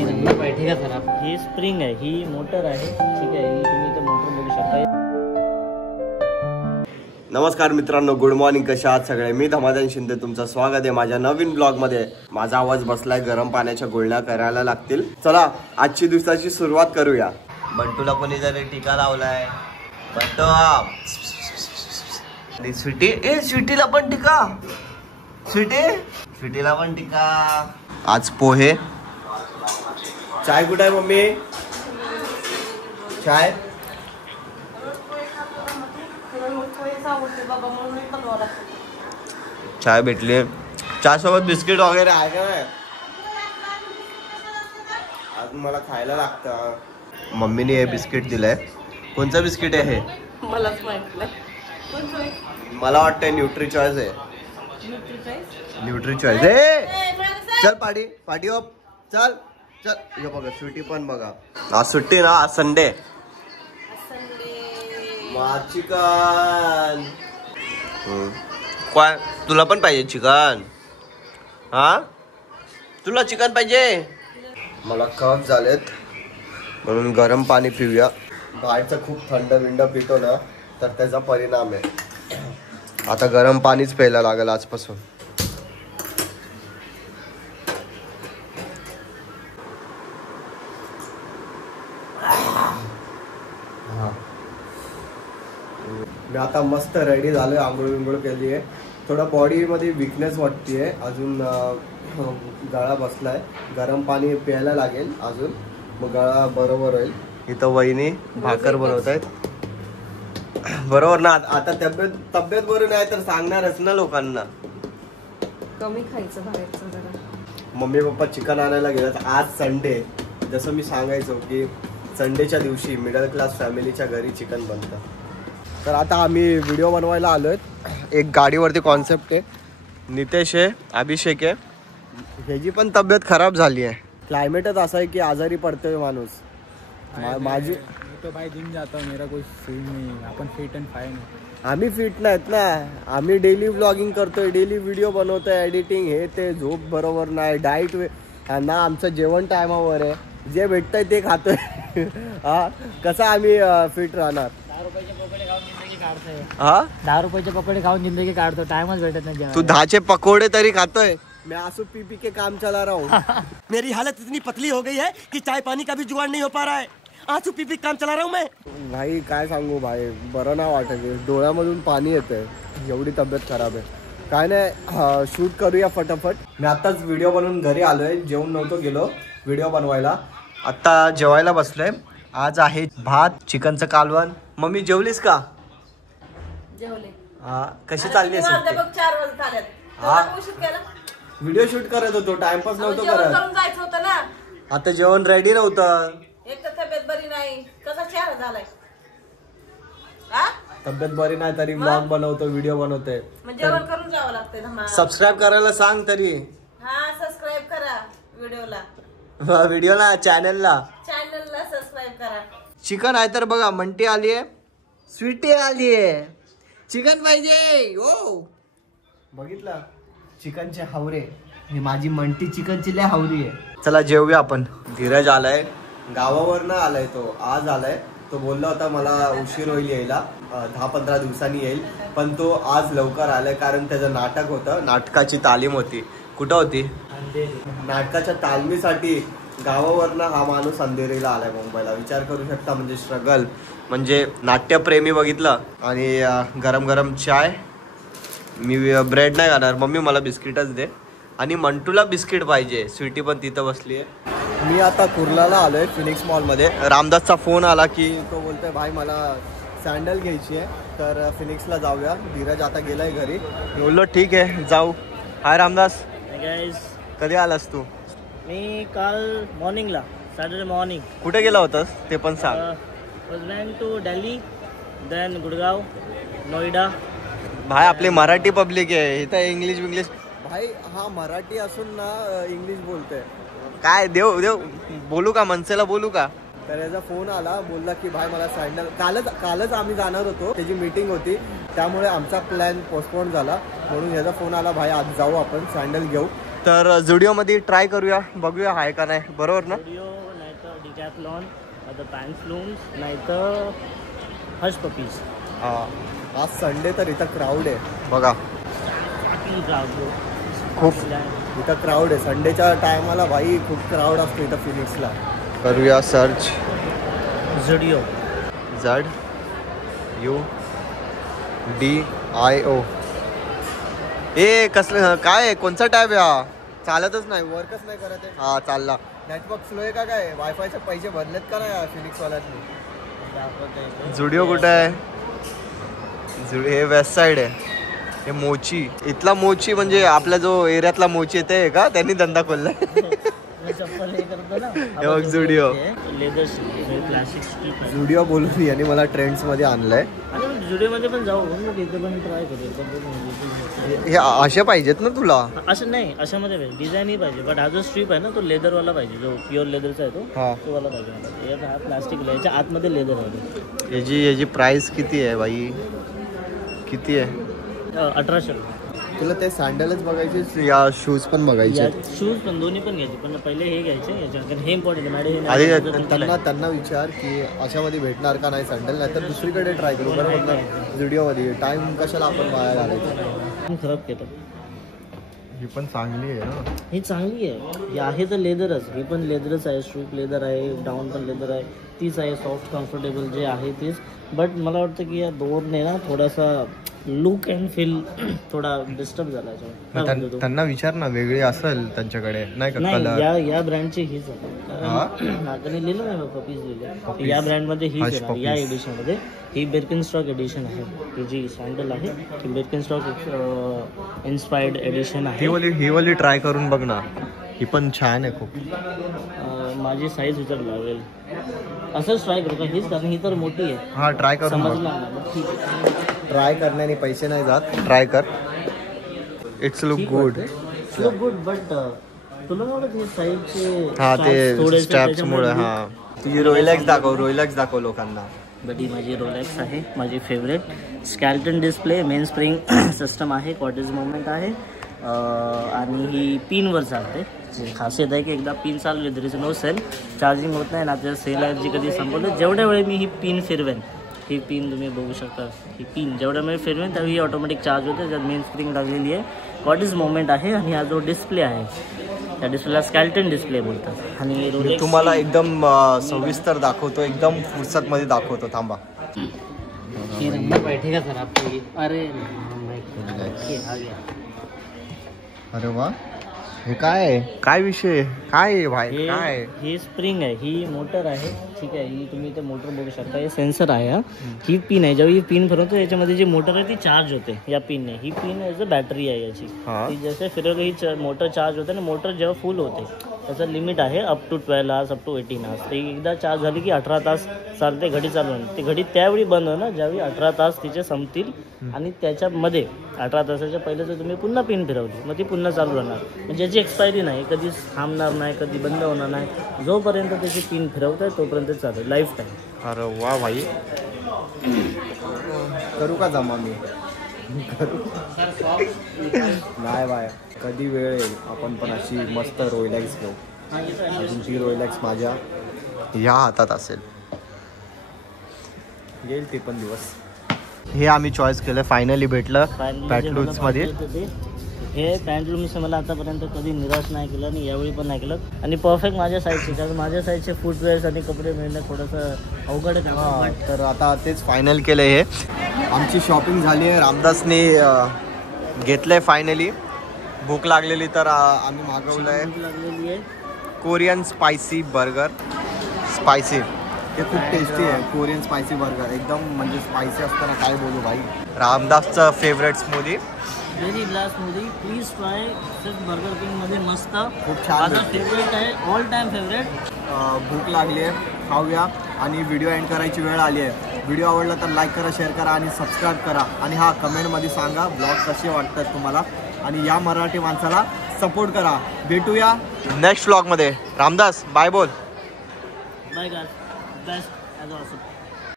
ही number बैठेगा sir आप। ही spring आहे, ही मोटर आहे, ठीक आहे, ही तुम्ही इथे मोटर बघू शकता। नमस्कार मित्रांनो, गुड मॉर्निंग, कशा आहात सगळे। मी धमादान शिंदे, तुमचं स्वागत आहे माझ्या नवीन ब्लॉग मध्ये। माझा आवाज बसलाय, गरम पाण्याच्या गुळण्या करायला लागतील। चला आजची दिवसाची सुरुवात करूया। बंटूला पण इथे टीका लावलाय। बंटू स्वीटी, ए स्वीटीला पण टीका, स्वीटीला पण टीका। आज पोहे, चाय कुठे आहे मम्मी? चाय चाय भेटली, चाय सोबत बिस्किट वगैरे आहे का नाही? आज मला खायला लागतं। मम्मीने हे बिस्किट दिलंय। कोणतं बिस्किट आहे हे? मलाच माहित नाही। मला वाटतं न्यूट्री चॉईस आहे। न्यूट्री चॉईस आहे। चल पाटी पाटी अप, चल चल। हे बघा स्वीटी पण बघा, आज सुट्टी ना, आज संडे। चिकन काय तुला पण पाहिजे चिकन? हा तुला चिकन पाहिजे? मला कफ झालेत म्हणून गरम पाणी पिऊया। बाहेरचं खूप थंड विंड पितो ना तर त्याचा परिणाम आहे। आता गरम पाणीच प्यायला लागेल आजपासून। मी आता मस्त रेडी झालोय, आंघोळ विंघोळ केली आहे। थोडा बॉडी मध्ये वीकनेस वाटतेय, अजून गळा बसलाय। गरम पाणी प्यायला लागेल अजून, मग गळा बरोबर होईल। इथं वहिनी भाकर बनवत आहेत, बरोबर ना? आता तब्येत बरी नाही तर सांगणारच ना लोकांना। कमी खायचं बाहेरचं जरा। मम्मी पप्पा चिकन आणायला गेलेत। आज संडे, जसं मी सांगायचो की संडेच्या दिवशी मिडल क्लास फॅमिलीच्या घरी चिकन बनतं। तर आता आम्ही व्हिडिओ बनवायला आलोय। एक गाडीवरती कॉन्सेप्ट आहे। नितेश आहे, अभिषेक आहे, ह्याची पण तब्येत खराब झाली आहे। क्लायमेटच असं आहे की आजारी पडतोय माणूस। माझी तो भाई जिम जाता हूँ, मेरा कोई सीन नहीं। अपन फिट एंड फाइन है। आम्ही फिट नाहीत ना, आम्ही डेली व्लॉगिंग करतोय, डेली व्हिडिओ बनवतोय, एडिटिंग हे ते। झोप बरोबर नाही, डाईट ना, आमचं जेवण टायमावर आहे, जे भेटतंय ते खातोय। हा कसं आम्ही फिट राहणार? 10 रुपयाचे पकोडे खाऊन जिंदगी काढतोय। हा 10 रुपयाचे पकोडे खाऊन जिंदगी काढतो, टाइमच भेटत नाही जेवायला। तू 10चे पकोडे तरी खातोय। मैं आंसू पी पी के काम चला रहा हूँ। मेरी हालत इतनी पतली हो गई है कि चाय पानी का भी जुगाड़ नहीं हो पा रहा है। आंसू पी पी काम चला रहा हूँ मैं। भाई काय सांगू भाई, बरं ना वाटत, डोळ्यामधून पाणी येतंय, एवढी तब्येत खराब आहे। काय नाही, शूट करूया फटाफट। मी आताच व्हिडिओ बनवून घरी आलोय, जेवून नव्हतो गेलो व्हिडिओ बनवायला। आता जेवायला बसलोय। आज आहे भात, चिकनचं कालवण। मम्मी जेवलीस का? जेवले। हा कशी चालली आहे? 4 वाजता आल्यात। हा उशीर केला, व्हिडिओ शूट करत होतो, टाइमपास नव्हतो करत। करून जायचं होतं ना। आता जेवण रेडी नव्हतं। एक तर तब्येत बरी नाही, कसा चेहरा झालाय? हा तब्येत बरी नाही तरी ब्लॉग बनवतो, व्हिडिओ बनवतोय। मग जेवण करून जावं लागतंय ना। सबस्क्राईब करायला सांग तरी। हा सबस्क्राईब करा व्हिडिओला, व्हिडिओला, चॅनलला सबस्क्राईब करा। चिकन आहे तर बघा, मंटी आली आहे, स्वीटी आली आहे, चिकन पाहिजे ओ। बघितलं चिकनचे हावरे, ही माझी मंटी चिकनची लय हावरी आहे। चला जेवूया आपण। धीरज आलाय, गावावरनं आलाय तो, आज आलाय। तो बोलला होता मला उशीर होईल यायला, 10-15 दिवसांनी येईल, पण तो आज लवकर आलाय कारण त्याचं नाटक होतं, नाटकाची तालीम होती। कुठं होती? नाटकाच्या तालमीसाठी गावावरनं हा माणूस अंधेरीला आलाय मुंबईला। विचार करू शकता, म्हणजे स्ट्रगल, म्हणजे नाट्यप्रेमी बघितलं। आणि गरम गरम चाय। मी ब्रेड नाही खाणार, मम्मी मला बिस्किटच दे। आणि मंटूला बिस्किट पाहिजे, स्वीटी पण तिथं बसली आहे। मी आता कुर्लाला आलोय, फिनिक्स मॉलमध्ये। रामदासचा फोन आला की तो बोलतोय भाई मला सँडल घ्यायची आहे, तर फिनिक्सला जाऊया। धीरज आता गेलाय घरी, बोललो ठीक आहे जाऊ। हाय रामदास, गाइस कधी आलास तू? मी काल मॉर्निंगला, सॅटर्डे मॉर्निंग। कुठे गेला होतास ते पण सांग। Was went to Delhi, then Gurgaon, Noida. भाई आपली मराठी पब्लिक आहे इथं, इंग्लिश भाई हा मराठी असून ना इंग्लिश बोलतोय। काय देव बोलू का, मनसेला बोलू का? तर याचा फोन आला, बोलला की भाई मला सँडल, कालच आम्ही जाणार होतो, त्याची मीटिंग होती, त्यामुळे आमचा प्लॅन पोस्टपोन झाला, म्हणून याचा फोन आला भाई आज जाऊ आपण सँडल घेऊ। तर झुडिओमध्ये ट्राय करूया, बघूया आहे का नाही, बरोबर ना? स्टुडिओ नाही तर डिकॅथलॉन, नाही तर पॅन्टलूम्स, नाही तर हश पपीज. आज संडे तर इथं क्राऊड आहे बघा, खूप इथं क्राऊड आहे. संडेच्या टायमाला भाई खूप क्राऊड असतो इथं फिनिक्सला. करूया सर्च झुडिओ. ZUDIO. ए कसलं काय, कोणचा टॅब आहे हा? चालतच नाही, वर्कच नाही करत आहे. हा चालला. नेटवर्क स्लो आहे का काय? वायफायचे पैसे भरलेत का नाही फिनिक्स वाल्यातले? झुडिओ कुठं आहे? हे वेस्ट साईड आहे. हे मोची, इथला मोची म्हणजे आपला जो एरियातला मोची येते का, त्यांनी धंदा खोललाय. चप्पल हे करतो ना, हे बघ Zudio. Leather classic strip. Zudio बोलून याने मला ट्रेंड्स मध्ये आणलंय. आणि झुडिओमध्ये पण जाऊ, मग इथे पण ट्राय करूया. हे असे पाहिजेत ना तुला? असं नाही, अशामध्ये पाहिजे, डिझाईनही पाहिजे. बट हा जो स्ट्रीप आहे ना तो लेदरवाला पाहिजे, जो प्युअर लेदरचा आहे तो वाला पाहिजे मला. हा प्लास्टिक याच्या आतमध्ये लेदर आहे. याची प्राइस किती आहे बाई? किती आहे? 1800. तुला ते सँडलच बघायचे या शूज पण बघायचे? शूज पण दोन्ही पण घ्यायचे, पण पहिले हे घ्यायचे याच्या, कारण हे इम्पॉर्टंट आहे. अरे त्यांना विचार की अशामध्ये भेटणार का नाही सँडल, नाही तर दुसरीकडे ट्राय करू. बरोबर ना, व्हिडिओमध्ये टाइम कशाला आपण वाया घालायचं. खराब केलं. ही पण चांगली आहे ना? ही चांगली आहे. ही आहे तर लेदरच, ही पण लेदरच आहे. स्ट्रीप लेदर आहे, डाऊन पण लेदर आहे, तीच आहे. सॉफ्ट कम्फर्टेबल जे आहे तीच. बट मला वाटतं की या दोनने ना थोडासा लुक अँड फील थोडा डिस्टर्ब झाला. त्यांना विचार ना, वेगळी असेल त्यांच्याकडे नाही का? नाही, या ब्रँडची हीच आहे. नाकाने लिहिलं नाही पपीज लिहिलं, या ब्रँडमध्ये हीच आहे. या एडिशन मध्ये ही बिर्किनस्टॉक एडिशन आहे. ही जी सँडल आहे ती बिर्किनस्टॉक इन्स्पायर्ड एडिशन आहे. ही वाली ट्राय करून बघ ना, ही पण छान आहे खूप. माझी साईज विचार लागेल, असंच ट्राय करू का? हीच, कारण ही तर मोठी आहे. हा ट्राय करून समजणार नाही. ठीक आहे, ट्राय करण्याने पैसे नाही जात, ट्राय कर. It's look good. Look good. But तुला नाही वाटत हे साईजचे? हा ते स्ट्रॅप्स मुळे. हा तुझी रोलेक्स दाखव लोकांना. बट ही माझी रोलेक्स आहे, माझी favourite. Skeleton display, mainspring system आहे, कॉटेज मुवमेंट आहे, आणि ही पिनवर चालते. खासियत आहे की एकदा पिन चालवली तरी नो सेल, चार्जिंग होत नाही ना. आपल्याला सेल आहे जी कधी संपवलं, जेवढ्या वेळी मी ही पिन फिरवेन, ही पिन तुम्ही बघू शकता, ही पिन जेवढ्या वेळी फिरवेन त्यावेळी ऑटोमॅटिक चार्ज होते. ज्यात मेन स्प्रिंग लागलेली आहे, कॉटेज मुवमेंट आहे, आणि हा जो डिस्प्ले आहे त्या डिस्प्लेला स्कॅल्टन डिस्प्ले बोलतात. आणि मी तुम्हाला एकदम सविस्तर दाखवतो, एकदम फुर्सतमध्ये दाखवतो. थांबा. बैठेगा सर आपको. अरे अरे वा, हे काय विषय काय आहे भाई? काय ही स्प्रिंग आहे, ही मोटर आहे. ठीक आहे, ही तुम्ही इथे मोटर बघू शकता. हे सेन्सर आहे. ही पिन आहे, जेव्हा ही पिन फिरवतो याच्यामध्ये जी मोटर आहे ती चार्ज होते या पिनने. ही पिन आहे, बॅटरी आहे याची. ती जसे फिरवली ही मोटर चार्ज होते, आणि मोटर जेव्हा फुल होते त्याचं लिमिट आहे up to 12 hours, up to 18 hours. ती एकदा चार्ज झाली की 18 तास चालते, घडी चालू होईल. ती घडी त्यावेळी बंद होणार ज्यावेळी 18 तास तिचे संपतील, आणि त्याच्यामध्ये 18 तासाच्या पहिले जर तुम्ही पुन्हा पिन फिरवली मग ती पुन्हा चालू राहणार. म्हणजे याची एक्सपायरी नाही, कधीच थांबणार नाही, कधी बंद होणार नाही. जोपर्यंत त्याची पिन फिरवत आहे तोपर्यंत चालेल, लाईफ टाईम. अरे वा भाई, करू का जमा मी? नाही बाय, कधी वेळ येईल आपण पण अशी मस्त रोलेक्स घेऊ. तुमची रोलेक्स माझ्या या हातात असेल, येईल ते पण दिवस. हे आम्ही चॉईस केलं, फायनली भेटलं पॅन्टलूम्स मध्ये. हे पॅन्टलूम्स मला आतापर्यंत कधी निराश नाही केलं, आणि यावेळी पण नाही केलं. आणि परफेक्ट माझ्या साईजचे, कारण माझ्या साईजचे फुटवेअर्स आणि कपडे मिळणं थोडंसं अवघड आहे. तर आता तेच फायनल केलं. हे आमची शॉपिंग झाली आहे, रामदासने घेतलंय फायनली. भूक लागलेली तर आम्ही मागवलं आहे कोरियन स्पायसी बर्गर. स्पायसी हे खूप टेस्टी आहे. कोरियन स्पायसी बर्गर एकदम म्हणजे स्पायसी असताना काय बोलू भाई. रामदासचं favourite smoothie, very glass smoothie. Please try. Burger किंगमध्ये मस्त, खूप छान. माझा फेवरेट आहे, ऑल टाइम फेवरेट. भूक लागली आहे, खाऊया. आणि व्हिडिओ एंड करायची वेळ आली आहे. व्हिडिओ आवडला तर लाईक करा, शेअर करा आणि सबस्क्राईब करा. आणि हा कमेंटमध्ये सांगा ब्लॉग कसे वाटतात तुम्हाला, आणि या मराठी माणसाला सपोर्ट करा. भेटूया नेक्स्ट व्लॉगमध्ये. रामदास बाय बोल. Bye guys, best as also.